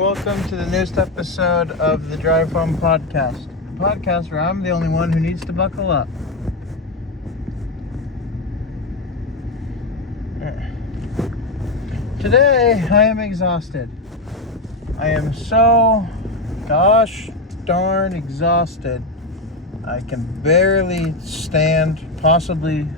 welcome to the newest episode of the Drive Home Podcast. A podcast where I'm the only one who needs to buckle up. Today, I am exhausted. I am so gosh darn exhausted. I can barely stand, possibly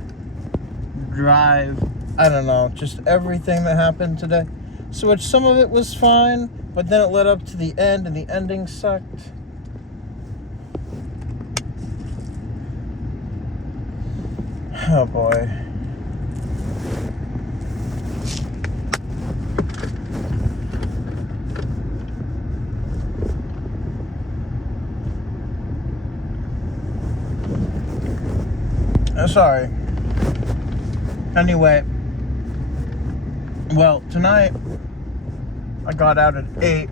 drive. I don't know, just everything that happened today. So which some of it was fine, but then it led up to the end, and the ending sucked. Oh boy. Sorry. Anyway, well, tonight I got out at 8.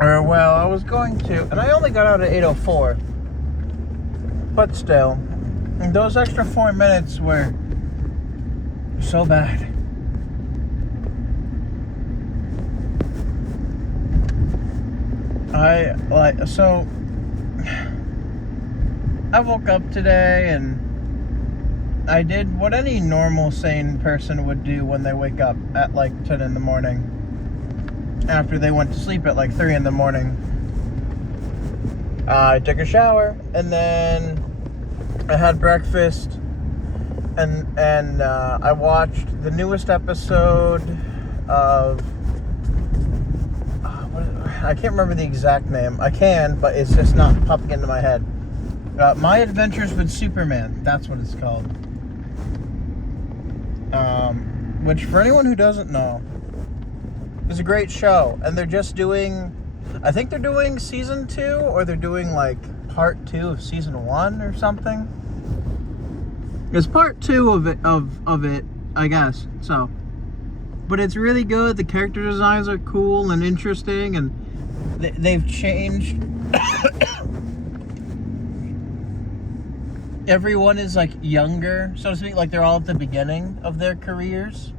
I was going to, and I only got out at 8:04. But still, those extra 4 minutes were so bad. I woke up today and I did what any normal, sane person would do when they wake up at like 10 in the morning. After they went to sleep at like 3 in the morning. I took a shower and then I had breakfast and I watched the newest episode of I can't remember the exact name. I can, but it's just not popping into my head. My Adventures with Superman. That's what it's called. Which, for anyone who doesn't know, is a great show. And they're just doing, I think they're doing season 2, or they're doing like part 2 of season 1 or something. It's part 2 of it, I guess. So, but it's really good. The character designs are cool and interesting, and they've changed. Everyone is like younger, so to speak, like they're all at the beginning of their careers.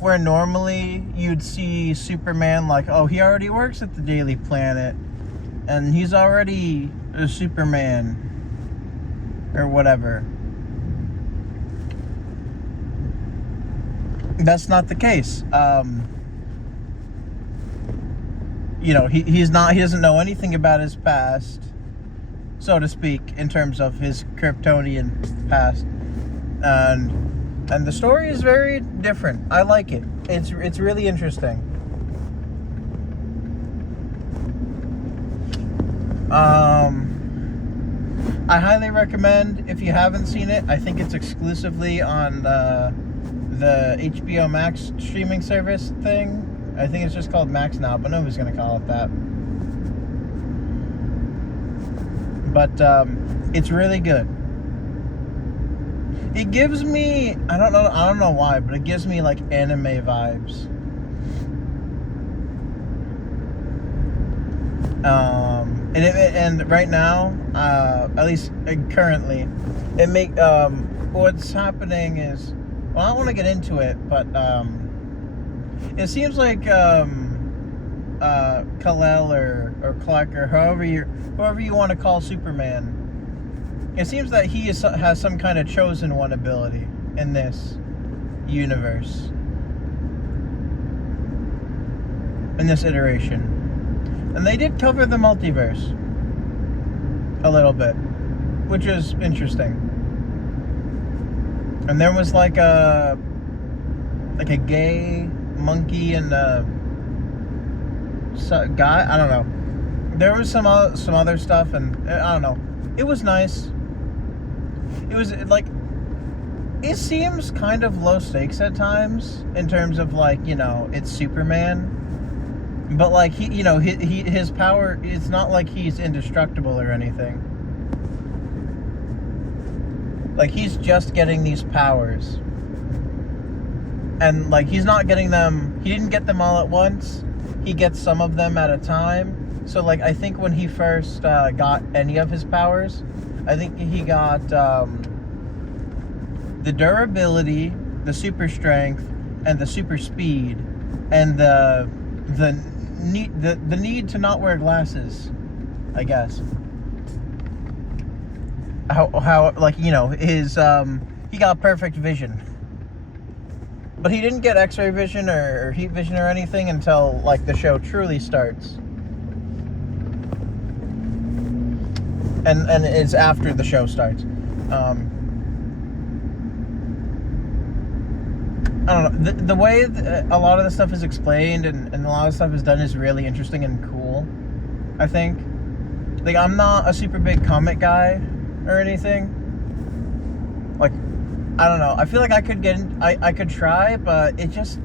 Where normally you'd see Superman like, oh, he already works at the Daily Planet and he's already a Superman or whatever. That's not the case. He doesn't know anything about his past, so to speak, in terms of his Kryptonian past, and the story is very different. I like it. It's really interesting. I highly recommend, if you haven't seen it. I think it's exclusively on the HBO Max streaming service thing. I think it's just called Max now, but nobody's gonna call it that. But it's really good. It gives me, I don't know why, but it gives me like anime vibes. And right now, at least currently, what's happening is, well, I don't want to get into it, but it seems like Kal-El or Clark, or whoever you want to call Superman, it seems that he has some kind of chosen one ability in this universe, in this iteration. And they did cover the multiverse a little bit, which is interesting. And there was like a gay monkey and a guy. I don't know. There was some other stuff, and I don't know. It was nice. It was like, it seems kind of low stakes at times in terms of like, it's Superman. But like his power, it's not like he's indestructible or anything. Like, he's just getting these powers. And like, he's not getting them, he didn't get them all at once. He gets some of them at a time. So like, I think when he first got any of his powers, I think he got the durability, the super strength, and the super speed and the need to not wear glasses, I guess. How like, you know, his he got perfect vision. But he didn't get X-ray vision or heat vision or anything until like the show truly starts. And it's after the show starts. I don't know. The way a lot of the stuff is explained and a lot of stuff is done is really interesting and cool, I think. Like, I'm not a super big comic guy or anything. Like, I don't know. I feel like I could get in, I could try, but it just,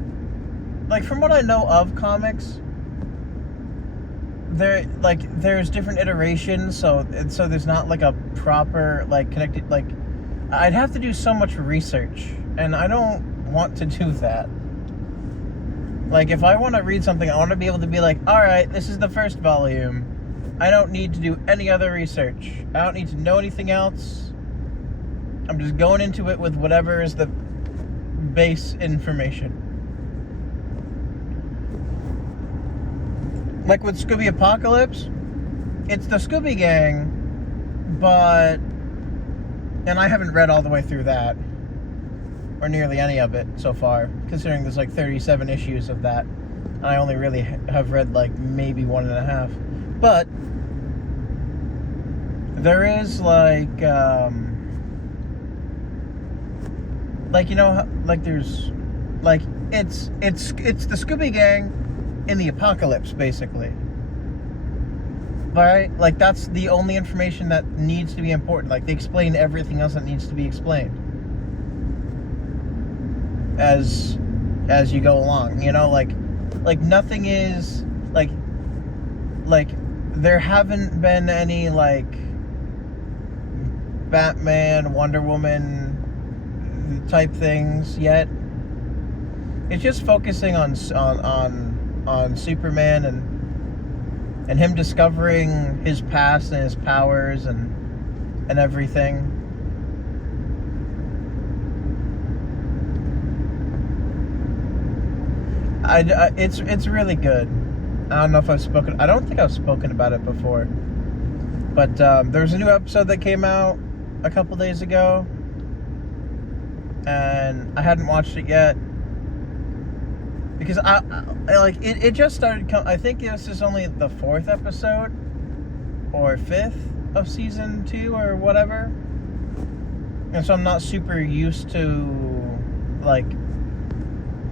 like, from what I know of comics, there's different iterations, so there's not like a proper, like, connected, like, I'd have to do so much research, and I don't want to do that. Like, if I want to read something, I want to be able to be like, alright, this is the first volume. I don't need to do any other research. I don't need to know anything else. I'm just going into it with whatever is the base information. Like with Scooby Apocalypse, it's the Scooby Gang, but... And I haven't read all the way through that, or nearly any of it so far, considering there's like 37 issues of that. And I only really have read like maybe 1.5. But there is like, you know, like there's, like, it's the Scooby Gang in the apocalypse, basically. Right? Like, that's the only information that needs to be important. Like, they explain everything else that needs to be explained as you go along, you know, like nothing is like there haven't been any like Batman, Wonder Woman type things yet. It's just focusing on Superman and him discovering his past and his powers and everything. It's really good. I don't know if I don't think I've spoken about it before. But there's a new episode that came out a couple days ago, and I hadn't watched it yet because I like it just started. I think this is only the 4th episode or 5th of season 2 or whatever, and so I'm not super used to like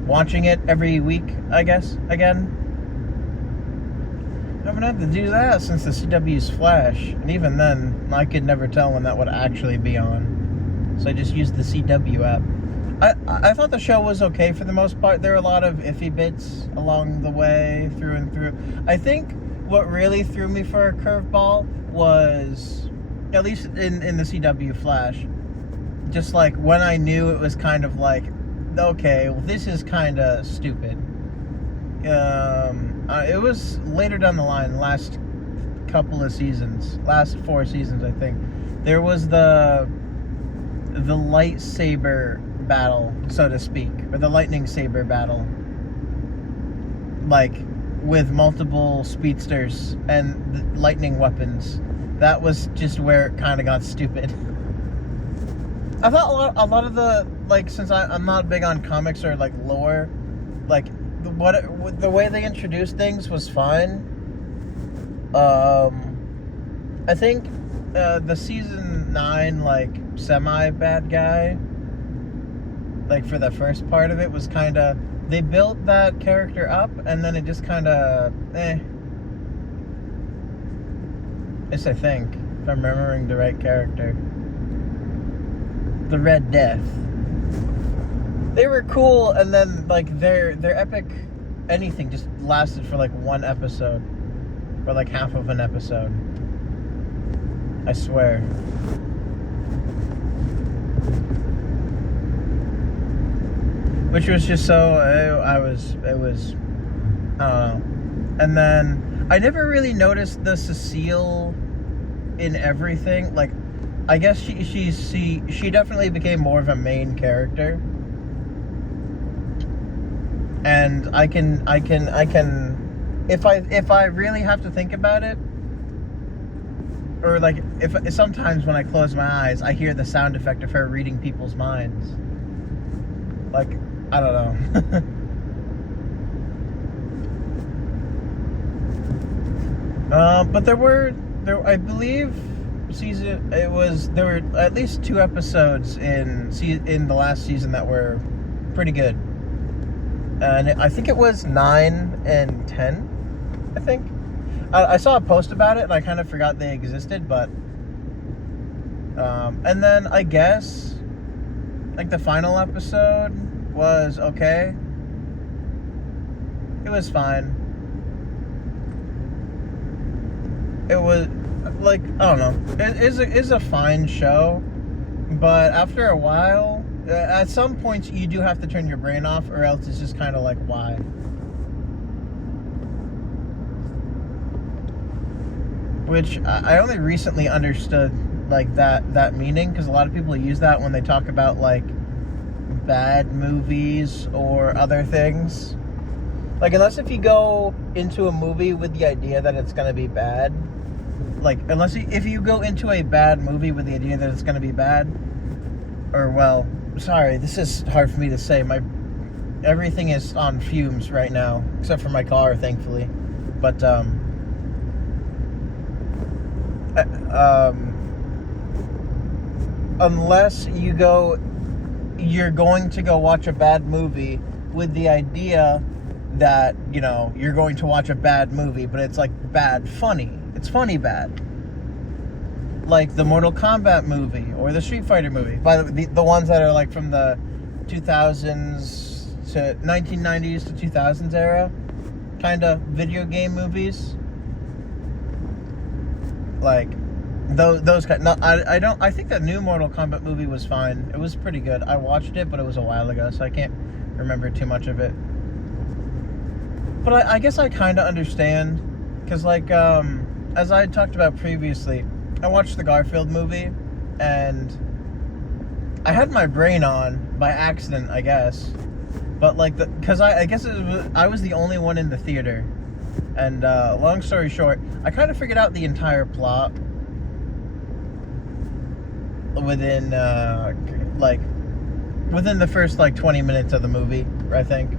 watching it every week, I guess, again. I haven't had to do that since the CW's Flash, and even then, I could never tell when that would actually be on. So I just used the CW app. I thought the show was okay for the most part. There were a lot of iffy bits along the way, through and through. I think what really threw me for a curveball was, at least in the CW Flash, just like when I knew it was kind of like, okay, well, this is kind of stupid. It was later down the line, last couple of seasons, last 4 seasons, I think. There was the lightsaber battle, so to speak, or the lightning saber battle, like with multiple speedsters and lightning weapons. That was just where it kind of got stupid. I thought a lot of the, like, since I'm not big on comics or like lore, like the way they introduced things was fine. I think the season 9 like semi bad guy, like for the first part of it, was kind of, they built that character up and then it just kind of Yes, I think, if I'm remembering the right character. The Red Death. They were cool, and then like their epic anything just lasted for like 1 episode, or like half of an episode. I swear. Which was just so, it was, I don't know. And then I never really noticed the Cecile in everything. Like, I guess she definitely became more of a main character. And I can, if I really have to think about it, or like if sometimes when I close my eyes, I hear the sound effect of her reading people's minds. Like, I don't know. But I believe there were at least 2 episodes in the last season that were pretty good. And I think it was 9 and 10, I think. I saw a post about it and I kind of forgot they existed, but and then I guess like the final episode was okay. It was fine. It was like, I don't know. It is a fine show, but after a while, at some points you do have to turn your brain off, or else it's just kind of like, why? Which I only recently understood, like that meaning, because a lot of people use that when they talk about like bad movies or other things. Like, unless if you go into a movie with the idea that it's gonna be bad, like if you go into a bad movie with the idea that it's gonna be bad, or well, sorry, this is hard for me to say. Everything is on fumes right now, except for my car, thankfully. But unless you're going to go watch a bad movie with the idea that, you know, you're going to watch a bad movie, but it's like bad funny. It's funny bad. Like the Mortal Kombat movie or the Street Fighter movie. By the ones that are like from the 2000s to 1990s to 2000s era kind of video game movies. Like those kind. No, I think that new Mortal Kombat movie was fine. It was pretty good. I watched it, but it was a while ago, so I can't remember too much of it. But I guess I kind of understand, because like as I had talked about previously, I watched the Garfield movie, and I had my brain on by accident, I guess. But like because I guess I was the only one in the theater, and long story short, I kind of figured out the entire plot within the first like 20 minutes of the movie, I think.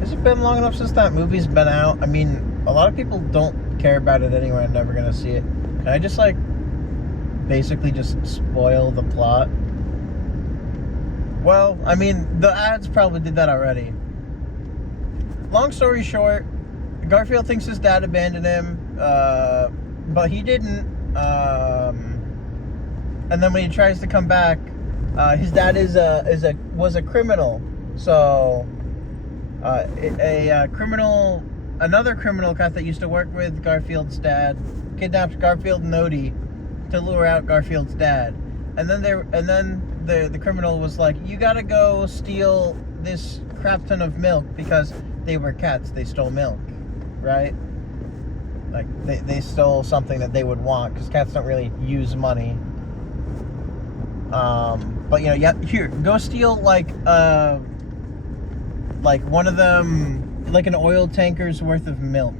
Has it been long enough since that movie's been out? I mean, a lot of people don't care about it anyway. I'm never gonna see it. Can I just like basically just spoil the plot? Well, I mean, the ads probably did that already. Long story short, Garfield thinks his dad abandoned him, but he didn't. And then when he tries to come back, his dad was a criminal. So another criminal cat that used to work with Garfield's dad kidnapped Garfield and Odie to lure out Garfield's dad. And then the criminal was like, you gotta go steal this crap ton of milk, because they were cats, they stole milk, right? Like they stole something that they would want, because cats don't really use money. But you know, yeah, here, go steal like one of them, like an oil tanker's worth of milk,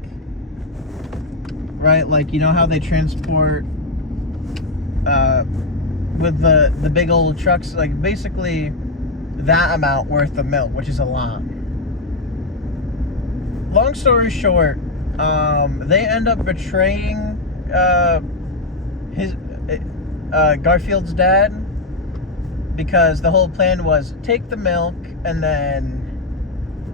right? Like, you know how they transport with the big old trucks, like basically that amount worth of milk, which is a lot. Long story short, they end up betraying Garfield's dad, because the whole plan was take the milk and then,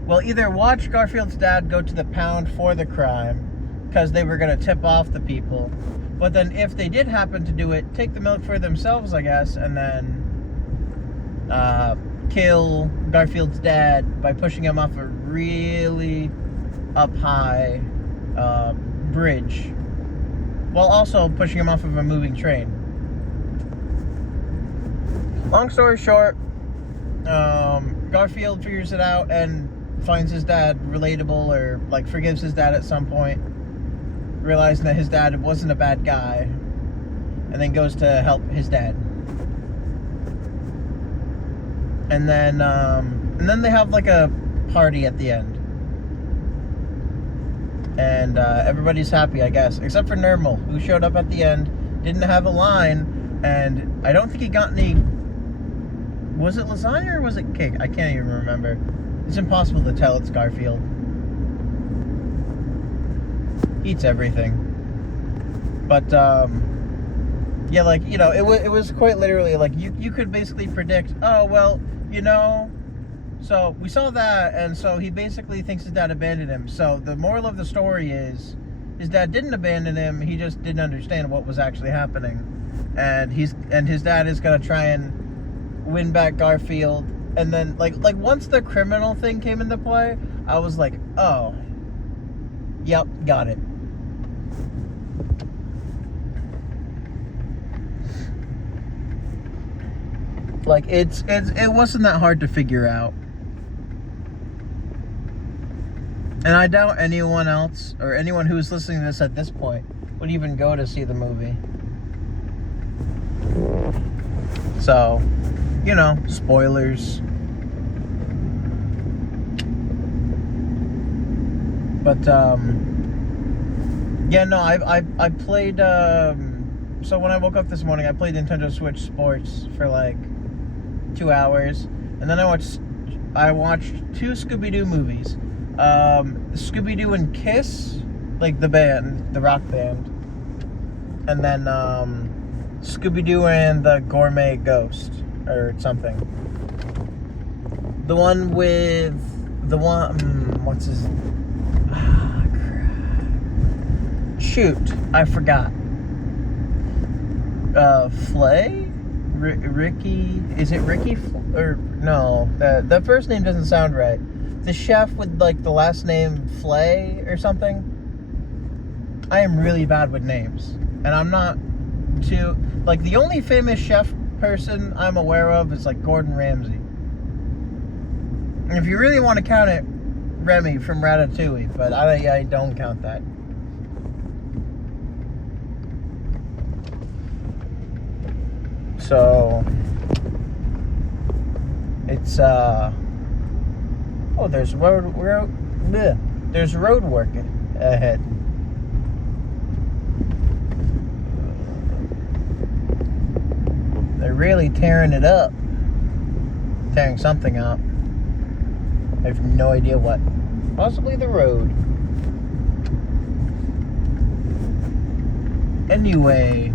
well, either watch Garfield's dad go to the pound for the crime, because they were going to tip off the people, but then if they did happen to do it, take the milk for themselves, I guess, and then kill Garfield's dad by pushing him off a really up high bridge, while also pushing him off of a moving train. Long story short, Garfield figures it out and finds his dad relatable, or like forgives his dad at some point, realizing that his dad wasn't a bad guy, and then goes to help his dad. and then they have like a party at the end, and everybody's happy, I guess, except for Nermal, who showed up at the end, didn't have a line, and I don't think he got any. Was it lasagna or was it cake? I can't even remember. It's impossible to tell. It's Garfield. Eats everything. But yeah, like, you know, it was quite literally like you could basically predict, oh well, you know, so we saw that, and so he basically thinks his dad abandoned him. So the moral of the story is his dad didn't abandon him, he just didn't understand what was actually happening. And his dad is gonna try and win back Garfield. And then like once the criminal thing came into play, I was like, oh, yep, got it. Like it wasn't that hard to figure out. And I doubt anyone else or anyone who's listening to this at this point would even go to see the movie. So, you know, spoilers. But yeah, no, I played so when I woke up this morning, I played Nintendo Switch Sports for like 2 hours, and then I watched 2 Scooby-Doo movies. Scooby-Doo and Kiss, like the band, the rock band, and then Scooby-Doo and the Gourmet Ghost or something. The one with what's his? Crap. Shoot, I forgot. Flay? Ricky? Is it Ricky? Or no? The first name doesn't sound right. The chef with like the last name Flay or something. I am really bad with names, and I'm not too like the only famous chef person I'm aware of is like Gordon Ramsay. And if you really want to count it, Remy from Ratatouille, but I don't count that. So it's oh, there's road work ahead. They're really tearing it up. Tearing something up. I have no idea what. Possibly the road. Anyway.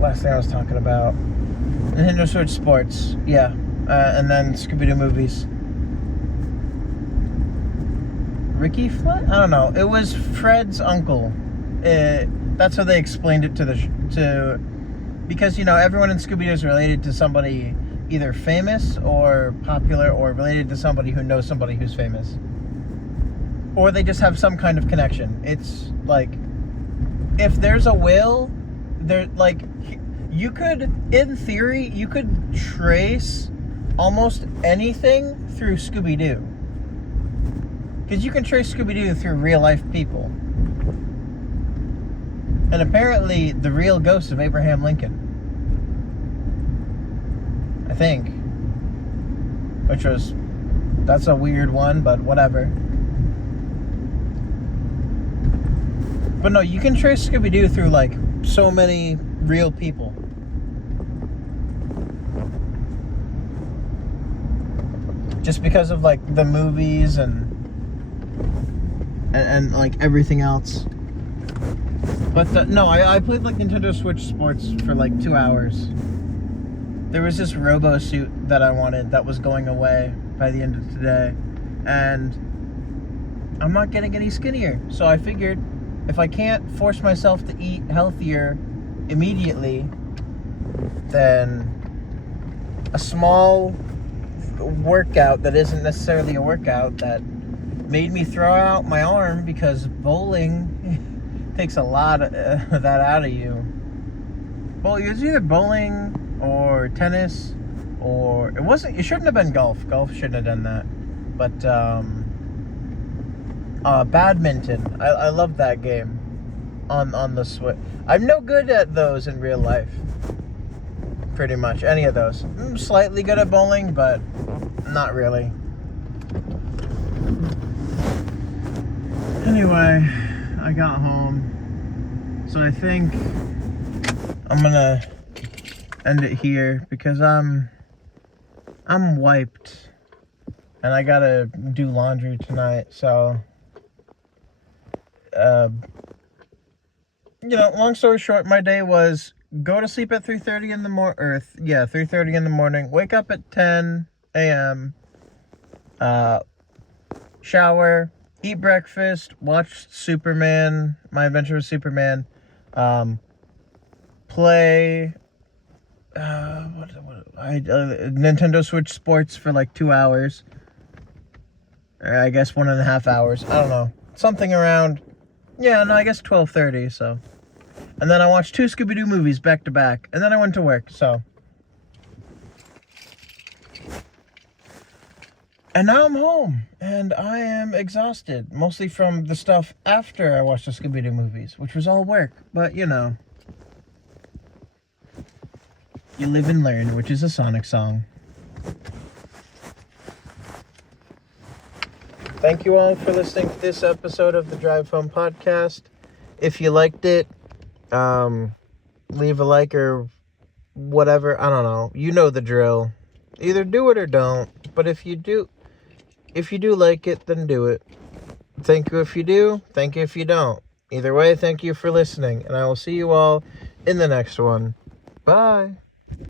Last thing I was talking about. Nintendo Switch Sports. Yeah. And then Scooby-Doo movies. Ricky Flynn? I don't know. It was Fred's uncle. That's how they explained it to because, you know, everyone in Scooby-Doo is related to somebody either famous or popular or related to somebody who knows somebody who's famous. Or they just have some kind of connection. It's like, if there's a will, there, like, you could, in theory, you could trace almost anything through Scooby-Doo. Because you can trace Scooby-Doo through real-life people. And apparently, the real ghost of Abraham Lincoln. I think. Which was... That's a weird one, but whatever. But no, you can trace Scooby-Doo through, like, so many real people. Just because of, like, the movies and like, everything else. But, no, I played, like, Nintendo Switch Sports for, like, 2 hours. There was this robo suit that I wanted that was going away by the end of today. And I'm not getting any skinnier. So I figured, if I can't force myself to eat healthier immediately, then a small workout that isn't necessarily a workout that made me throw out my arm, because bowling takes a lot of that out of you. Well, it was either bowling or tennis, or it shouldn't have been golf. Golf shouldn't have done that. But badminton. I love that game. on the Switch. I'm no good at those in real life. Pretty much any of those. I'm slightly good at bowling, but not really. Anyway, I got home, so I think I'm gonna end it here because I'm wiped and I gotta do laundry tonight. So, long story short, my day was go to sleep at 3:30 in the 3:30 in the morning. Wake up at 10 a.m. Shower, eat breakfast, watch Superman, My Adventure with Superman, play Nintendo Switch Sports for like 2 hours, or I guess 1.5 hours. I don't know, something around. I guess 12:30. So, and then I watched 2 Scooby-Doo movies back to back, and then I went to work. So. And now I'm home, and I am exhausted, mostly from the stuff after I watched the Scooby-Doo movies, which was all work, but you live and learn, which is a Sonic song. Thank you all for listening to this episode of the Drive Home Podcast. If you liked it, leave a like or whatever, I don't know, you know the drill. Either do it or don't, but if you do like it, then do it. Thank you if you do. Thank you if you don't. Either way, thank you for listening, and I will see you all in the next one. Bye.